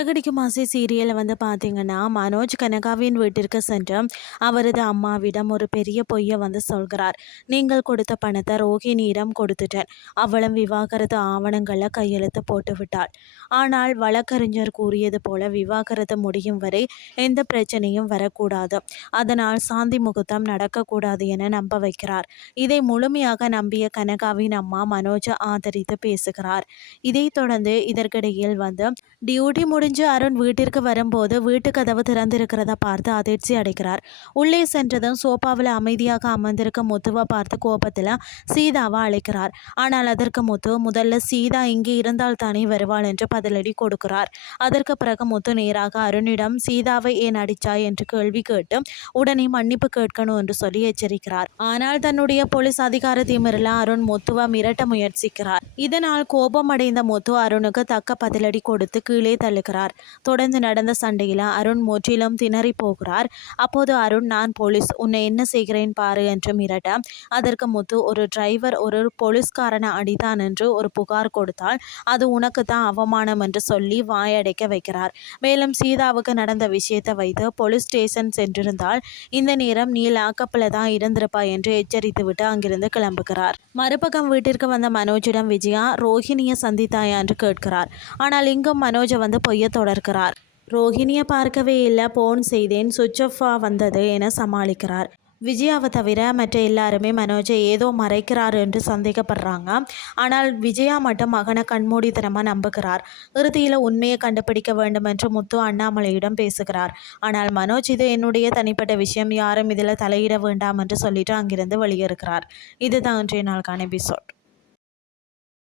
அழகடிக்கும் ஆசை சீரியலை பார்த்தீங்கன்னா, மனோஜ் கனகாவின் வீட்டிற்கு சென்று அவரது அம்மாவிடம் ஒரு பெரிய பொய்யை சொல்கிறார். நீங்கள் கொடுத்த பணத்தை ரோஹிணியிடம் கொடுத்துட்டேன். அவளும் விவாகரத்து ஆவணங்களில் கையெழுத்து போட்டு விட்டாள். ஆனால் வழக்கறிஞர் கூறியது போல விவாகரத்து முடியும் வரை எந்த பிரச்சனையும் வரக்கூடாது. அதனால் சாந்தி முகூர்த்தம் நடக்கக்கூடாது என நம்ப வைக்கிறார். இதை முழுமையாக நம்பிய கனகாவின் அம்மா மனோஜை ஆதரித்து பேசுகிறார். இதைத் தொடர்ந்து இதற்கிடையில் டியூட்டி முடிஞ்சு அருண் வீட்டிற்கு வரும்போது வீட்டு கதவு திறந்திருக்கிறத பார்த்து அதிர்ச்சி அடைகிறார். உள்ளே சென்றதும் சோபாவில் அமைதியாக அமர்ந்திருக்க முத்துவை பார்த்து கோபத்தில் சீதாவை அழைக்கிறார். ஆனால் அதற்கு முத்து முதல்ல சீதா இங்கே இருந்தால் தானே வருவாள் என்று பதிலடி கொடுக்கிறார். அதற்கு பிறகு முத்து நேராக அருணிடம் சீதாவை ஏன் அடிச்சாய் என்று கேள்வி கேட்டு உடனே மன்னிப்பு கேட்கணும் என்று சொல்லி எச்சரிக்கிறார். ஆனால் தன்னுடைய போலீஸ் அதிகார திமிரில் அருண் முத்துவை மிரட்ட முயற்சிக்கிறார். இதனால் கோபமடைந்த முத்து அருணுக்கு தக்க பதிலடி கொடுத்து கீழே தள்ளுகிறார். தொடர்ந்து நடந்த சண்டையில் அருண் முற்றிலும் திணறி போகிறார். அப்போது அருண், நான் போலீஸ், உன்னை என்ன செய்கிறேன் பாரு என்று மிரட்ட, அதற்கு முத்து, ஒரு டிரைவர் ஒரு போலீஸ்காரனை அடித்தான் என்று ஒரு புகார் கொடுத்தால் அது உனக்கு தான் அவமானம் என்று சொல்லி வாயடைக்க வைக்கிறார். மேலும் சீதாவுக்கு நடந்த விஷயத்தை வைத்து போலீஸ் ஸ்டேஷன் சென்றிருந்தால் இந்த நேரம் நீ லாக்கப்பில் தான் இருந்திருப்பா என்று எச்சரித்துவிட்டு அங்கிருந்து கிளம்புகிறார். மறுபக்கம் வீட்டிற்கு வந்த மனோஜிடம் விஜயா ரோஹிணியை சந்தித்தாயா என்று கேட்கிறார். ஆனால் இங்கும் மனோஜை பொய்ய தொடர்கிறார். ரோஹிணியை பார்க்கவே இல்லை, போன் செய்தேன், சுவிட்ச் ஆஃபா வந்தது என சமாளிக்கிறார். விஜயாவை தவிர மற்ற எல்லாருமே மனோஜை ஏதோ மறைக்கிறார் என்று சந்தேகப்படுறாங்க. ஆனால் விஜயா மட்டும் மகனை கண்மூடித்தனமாக நம்புகிறார். இறுதியில் உண்மையை கண்டுபிடிக்க வேண்டும் என்று முத்து அண்ணாமலையிடம் பேசுகிறார். ஆனால் மனோஜ், இது என்னுடைய தனிப்பட்ட விஷயம், யாரும் இதில் தலையிட வேண்டாம் என்று சொல்லிட்டு அங்கிருந்து வெளியேறுகிறார். இதுதான் இன்றைய நாளுக்கான எபிசோட்.